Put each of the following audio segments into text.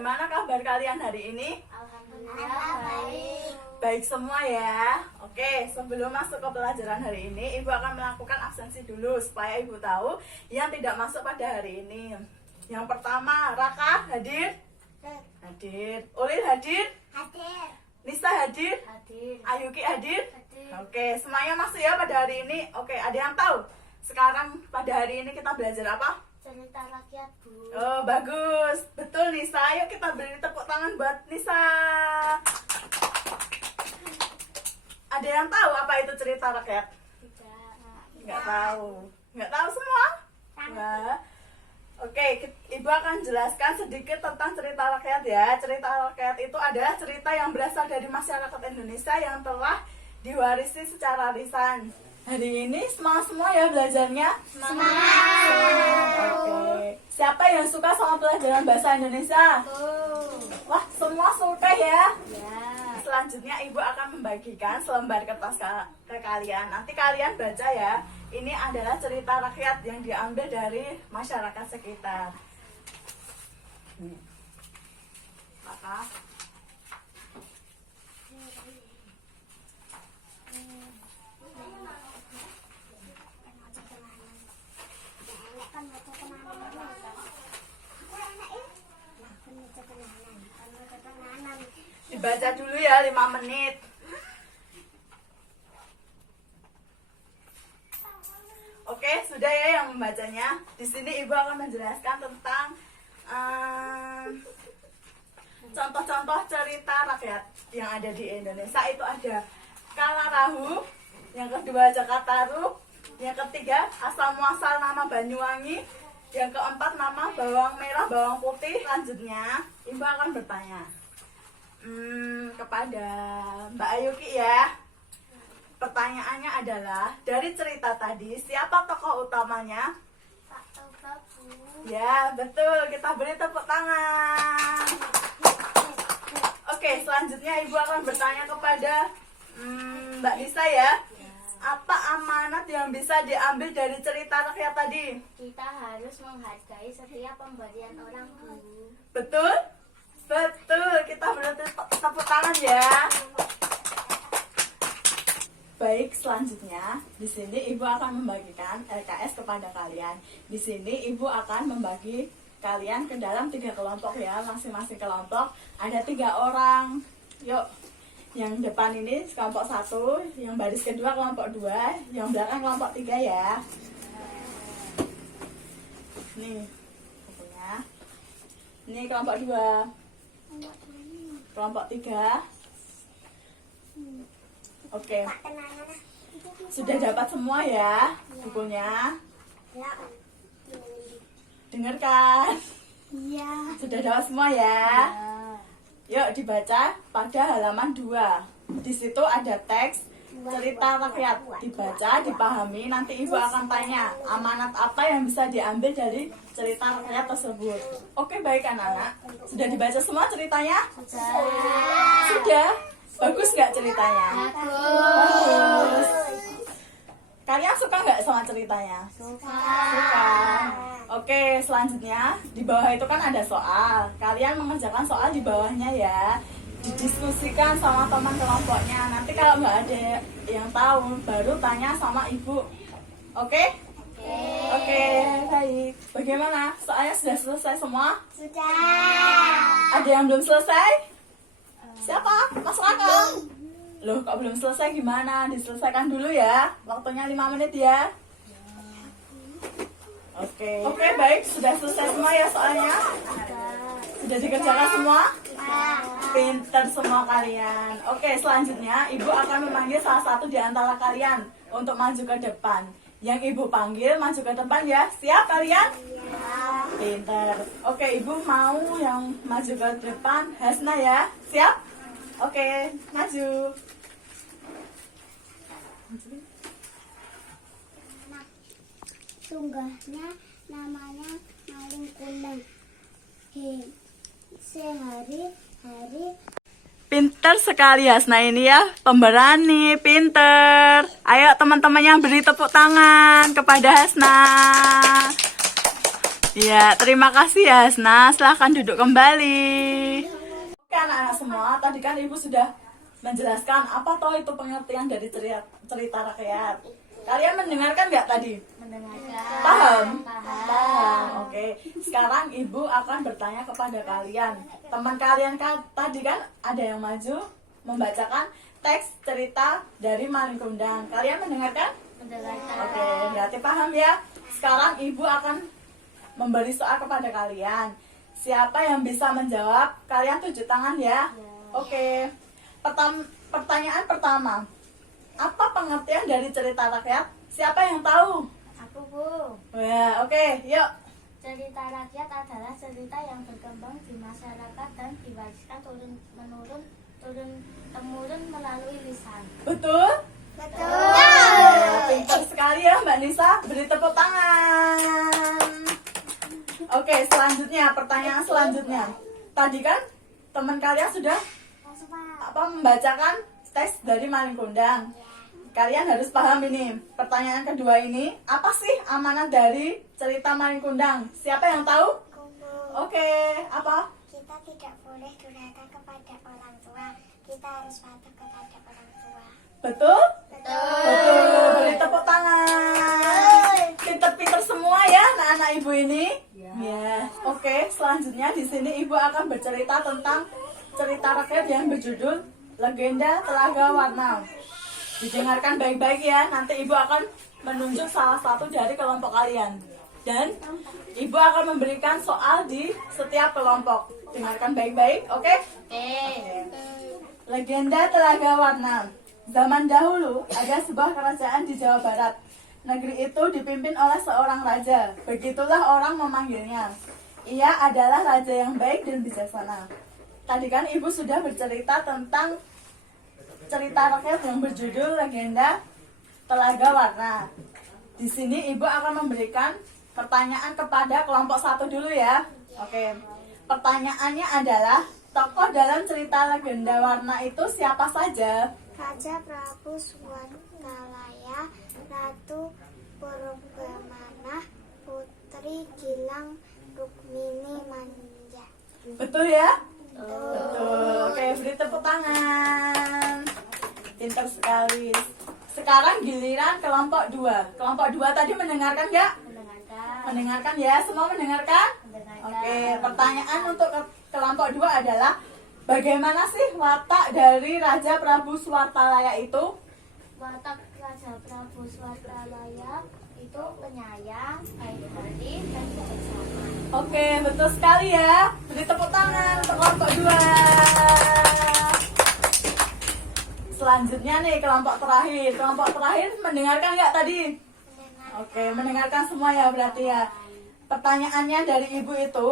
bagaimana kabar kalian hari ini? Alhamdulillah baik. Baik semua ya. Oke, sebelum masuk ke pelajaran hari ini, Ibu akan melakukan absensi dulu supaya Ibu tahu yang tidak masuk pada hari ini. Yang pertama, Raka hadir? Hadir. Ulil hadir? Hadir. Nisa hadir? Hadir. Ayuki hadir? Hadir. Oke, semuanya masuk ya pada hari ini. Oke, ada yang tahu? Sekarang pada hari ini kita belajar apa? Cerita rakyat, Bu. Oh, bagus. Betul, Nisa. Ayo kita beri tepuk tangan buat Nisa. Ada yang tahu apa itu cerita rakyat? Tidak. Nggak tahu. Nggak tahu semua? Nggak. Oke, Ibu akan jelaskan sedikit tentang cerita rakyat ya. Cerita rakyat itu adalah cerita yang berasal dari masyarakat Indonesia yang telah diwarisi secara lisan. Hari ini semangat semua ya belajarnya? Semangat. Oke. Siapa yang suka sama pelajaran bahasa Indonesia? Wah, semua suka ya? Ya. Selanjutnya Ibu akan membagikan selembar kertas ke kalian. Nanti kalian baca ya. Ini adalah cerita rakyat yang diambil dari masyarakat sekitar. Maka dibaca dulu ya 5 menit. Oke, sudah ya yang membacanya. Di sini Ibu akan menjelaskan tentang contoh-contoh cerita rakyat yang ada di Indonesia. Itu ada Kalarahu, yang kedua Jakataru, yang ketiga asal muasal nama Banyuwangi, yang keempat nama bawang merah, bawang putih. Selanjutnya Ibu akan bertanya kepada Mbak Ayuki ya. Pertanyaannya adalah, dari cerita tadi siapa tokoh utamanya? Pak Toba, Bu. Ya, betul. Kita beri tepuk tangan. Oke, selanjutnya Ibu akan bertanya kepada Mbak Nisa ya. Apa amanat yang bisa diambil dari cerita rakyat tadi? Kita harus menghargai setiap pemberian orang, Bu. Betul? Betul. Kita beri tepuk tangan ya. Baik, selanjutnya di sini Ibu akan membagikan LKS kepada kalian. Di sini Ibu akan membagi kalian ke dalam 3 kelompok ya. Masing-masing kelompok ada 3 orang. Yuk, yang depan ini kelompok 1, yang baris kedua kelompok 2, yang belakang kelompok 3 ya. Nih, bukunya. Ini kelompok 2, kelompok 3. Oke, sudah dapat semua ya bukunya? Dengarkan. Iya. Sudah dapat semua ya? Yuk dibaca pada halaman 2. Di situ ada teks cerita rakyat. Dibaca, dipahami, nanti Ibu akan tanya amanat apa yang bisa diambil dari cerita rakyat tersebut. Oke, baik anak-anak. Sudah dibaca semua ceritanya? Sudah? Bagus nggak ceritanya? Bagus. Kalian suka nggak sama ceritanya? Suka. Oke, selanjutnya di bawah itu kan ada soal. Kalian mengerjakan soal di bawahnya ya. Didiskusikan sama teman kelompoknya. Nanti kalau nggak ada yang tahu, baru tanya sama Ibu. Oke? Oke, baik. Bagaimana? Soalnya sudah selesai semua? Sudah. Ada yang belum selesai? Siapa? Mas Raka? Loh, kok belum selesai gimana? Diselesaikan dulu ya. Waktunya 5 menit ya. Oke, baik. Sudah selesai semua ya soalnya? Sudah dikerjakan semua? Pinter semua kalian. Oke, selanjutnya Ibu akan memanggil salah satu di antara kalian untuk maju ke depan. Yang Ibu panggil maju ke depan ya. Siap kalian? Pinter. Oke, Ibu mau yang maju ke depan Hasna ya. Siap? Oke, maju. Tunggahnya namanya maling kuning. Sehari-hari Pinter sekali Hasna ini ya, pemberani, pinter. Ayo teman-teman yang beri tepuk tangan kepada Hasna. Ya, terima kasih ya Hasna. Silahkan duduk kembali. Oke anak-anak semua, tadi kan Ibu sudah menjelaskan apa toh itu pengertian dari cerita rakyat. Kalian mendengarkan nggak tadi? Mendengarkan. Paham? Paham. Oke. Sekarang Ibu akan bertanya kepada kalian. Teman kalian kan tadi kan ada yang maju membacakan teks cerita dari Malin Kundang. Kalian mendengarkan? Mendengarkan. Oke, berarti paham ya. Sekarang Ibu akan memberi soal kepada kalian. Siapa yang bisa menjawab? Kalian tunjuk tangan ya. Oke. Pertanyaan pertama. Apa pengertian dari cerita rakyat? Siapa yang tahu? Aku, Bu. Ya, oke. Yuk. Cerita rakyat adalah cerita yang berkembang di masyarakat dan diwariskan turun-temurun melalui lisan. Betul? Betul. Pintar sekali ya Mbak Nisa. Beri tepuk tangan. Oke, selanjutnya pertanyaan selanjutnya. Tadi kan teman kalian sudah membacakan teks dari Malin Kundang. Kalian harus paham ini. Pertanyaan kedua ini, apa sih amanat dari cerita Malin Kundang? Siapa yang tahu? Oke, apa? Kita tidak boleh durhaka kepada orang tua. Kita harus patuh kepada orang tua. Betul? Betul. Beri tepuk tangan. Pinter-pinter semua ya anak-anak Ibu ini. Ya. Oke, selanjutnya di sini Ibu akan bercerita tentang cerita rakyat yang berjudul Legenda Telaga Warna. Didengarkan baik-baik ya. Nanti Ibu akan menunjuk salah satu dari kelompok kalian. Dan Ibu akan memberikan soal di setiap kelompok. Dengarkan baik-baik, oke? Legenda Telaga Warna. Zaman dahulu ada sebuah kerajaan di Jawa Barat. Negeri itu dipimpin oleh seorang raja. Begitulah orang memanggilnya. Ia adalah raja yang baik dan bijaksana. Tadi kan Ibu sudah bercerita tentang cerita rakyat yang berjudul Legenda Telaga Warna. Di sini Ibu akan memberikan pertanyaan kepada kelompok 1 dulu ya. Oke. Pertanyaannya adalah, tokoh dalam cerita Legenda Warna itu siapa saja? Raja Prabu Swangalaya, Ratu Purbamanah, Putri Gilang, Rukmini Manja. Betul ya? Betul. Oke, beri tepuk tangan. Pintar sekali. Sekarang giliran kelompok 2. Kelompok 2 tadi mendengarkan nggak? Mendengarkan. Mendengarkan ya? Semua mendengarkan? Mendengarkan. Oke, pertanyaan untuk kelompok 2 adalah, bagaimana sih watak dari Raja Prabu Swartalaya itu? Watak Raja Prabu Swartalaya itu penyayang, baik hati, dan bijaksana. Oke, betul sekali ya. Beri tepuk tangan untuk kelompok 2. Selanjutnya nih kelompok terakhir. Kelompok terakhir mendengarkan nggak tadi? Oke, mendengarkan semua ya berarti ya. Pertanyaannya dari Ibu itu,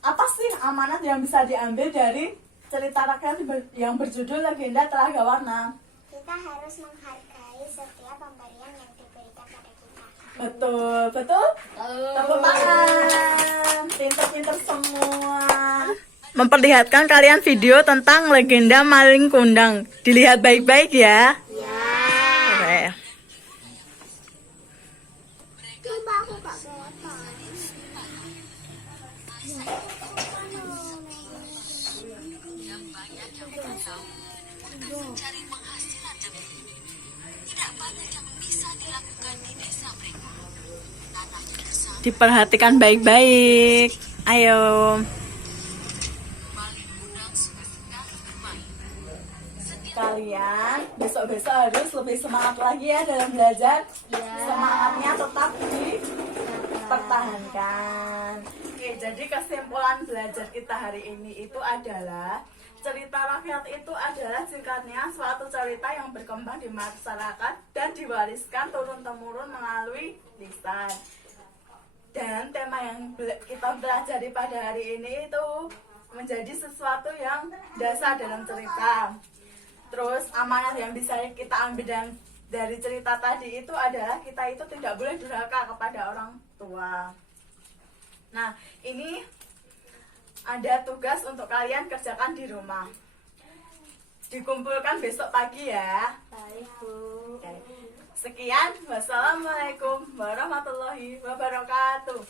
apa sih amanat yang bisa diambil dari cerita rakyat yang berjudul Legenda Telaga Warna? Kita harus menghargai setiap pemberian yang diberikan pada kita. Betul, betul? Tepuk tangan. Pinter-pinter semua. Memperlihatkan kalian video tentang legenda Malin Kundang. Dilihat baik-baik ya. Oke. Coba aku gak botol. Diperhatikan baik-baik. Ayo. Kalian besok-besok harus lebih semangat lagi ya dalam belajar. Semangatnya tetap dipertahankan. Oke, jadi kesimpulan belajar kita hari ini itu adalah, cerita rakyat itu adalah singkatnya suatu cerita yang berkembang di masyarakat dan diwariskan turun-temurun melalui lisan. Dan tema yang kita pelajari pada hari ini itu menjadi sesuatu yang dasar dalam cerita. Terus amanat yang bisa kita ambil dari cerita tadi itu adalah kita itu tidak boleh durhaka kepada orang tua. Nah, ini ada tugas untuk kalian kerjakan di rumah. Dikumpulkan besok pagi ya. Baik, Bu. Oke. Sekian, wassalamualaikum warahmatullahi wabarakatuh.